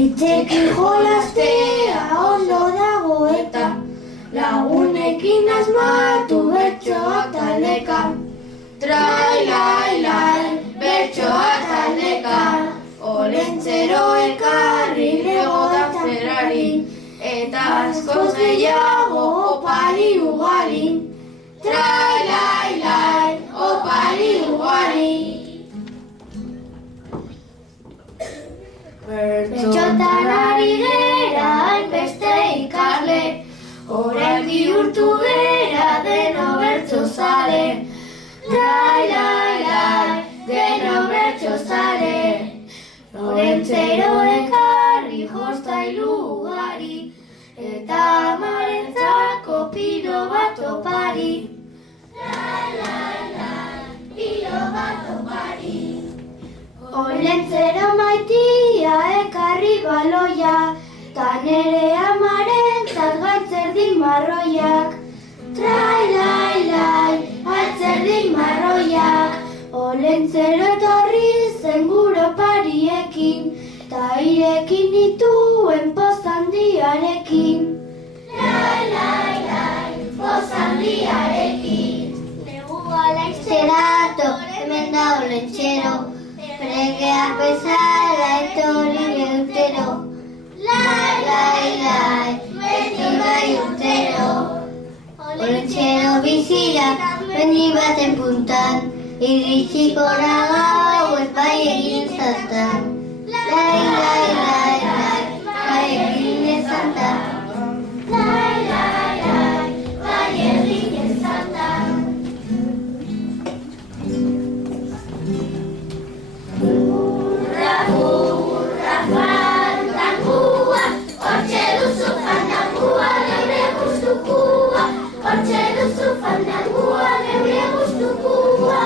Itzekin jolastea ondo dago eta lagunekin asmatu bertsoa taldeka. Trai, lai, lai, bertsoa taldeka. Olentzero ekarri lego da Ferrari, eta askoz gehiago opari ugari. Trai, lai, lai, opari ugari. Bertxotan ari gera hainbeste ikasle, orain bihurtu gera deno bertsozale. Lai, lai, lai, deno bertsozale. Olentzero ekarri jostailu ugari, eta amarentzako pilo bat opari. Lai, lai, lai, pilo bat opari. Olentzero maitia ekarri baloia, ta nere amarentzat gaitzerdik marroiak. Trai, lai, lai, gaitzerdik marroiak. Olentzero etorri zen gure opariekin, ta irekin dituen poz handiarekin. Lai, lai, lai, poz handiarekin. Negua laizterato, hemen da olentzero, pregeak bezala etorri urtero. Lai, lai, lai, beti bai urtero. Olentzero bizira, mendi baten puntan, iritsiko gau ez bai egin zantan. Lai, lai, lai, lai, bai egin zantan. Lai, lai, lai, bai egin zantan. Hurra, hurra, fantangua, hortxe duzu fantangua, geure gustukua. Hortxe duzu fantangua, geure gustukua.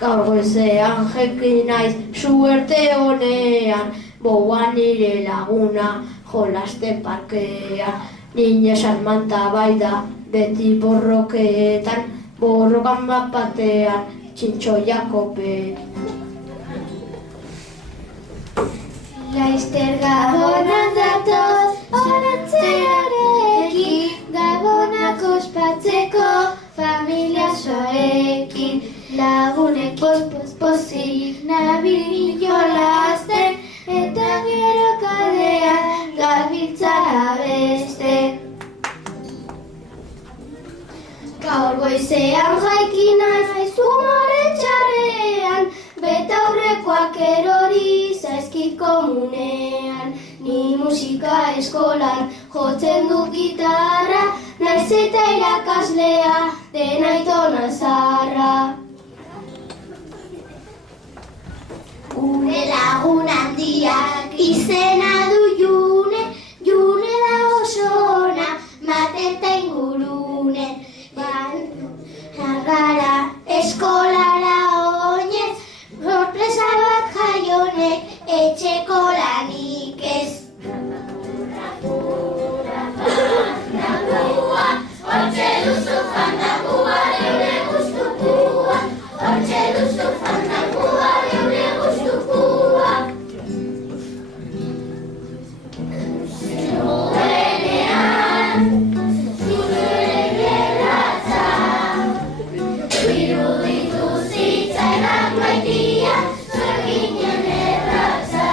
Gaur goizean jekin naiz, suerte honean, boa nire laguna, jolasten parkean. Nine salmanta bai da, beti borroketan, borrokan bat batean, txintxoiak open. Laizter gabonak datoz, olentzearekin, gabonak ospatzeko, familia zoekin. Lagunek poz-pozik nabil jolasten, eta gero kaldean gabiltzara beste. Gaur goizean jaikin naiz umore txarrean, betaurrekoak erori zaizkit komunean. Ni musika eskolan jotzen du gitarra, naiz eta irakaslea dena aitona zaharra. Gure lagun handiak izena du June, June da oso ona, maten ta ingurune. Gara eskolara oinez, sorpresa bat jaionek, etxeko lanik ez. Fantangua, hortxe duzu fantangua, geure gustukua. Hortxe duzu fantangua, geure gustukua. Zuenean, zure gerratza, iruditu zitzaidan maitia, zueginen erratza.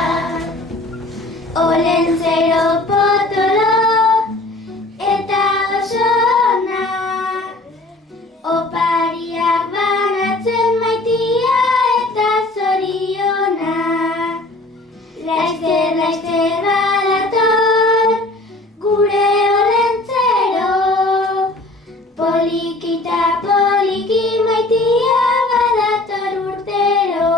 Olentzero potolo, eta oso ona, opariak banatzen maitia eta zoriona. Laizter, laizter badator, gure olentzero, polikita poliki maitia badator urtero.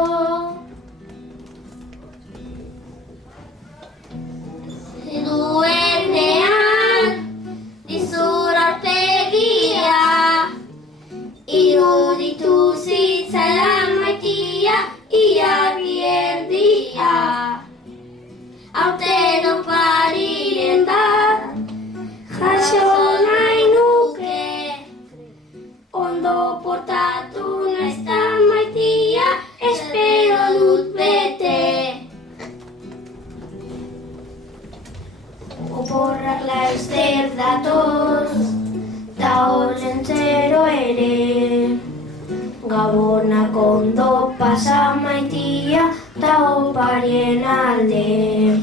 Duenean, dizur aurpegia, iruditu zitzaidan maitia, ia bierdia. Aurten opariren da, jaso nahi nuke. Ondo portatu naiz ta maitia, espero dut bete. Oporrak laizter datoz, ta olentzero ere. Gabonak ondo pasa maitia, ta oparien alde.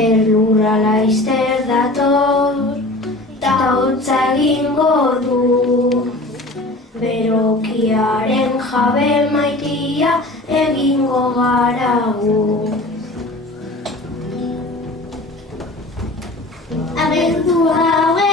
Erlurra laizter dator, ta hotza egingo du. Berokiaren jabe maitia, egingo gara gu. Abendu haue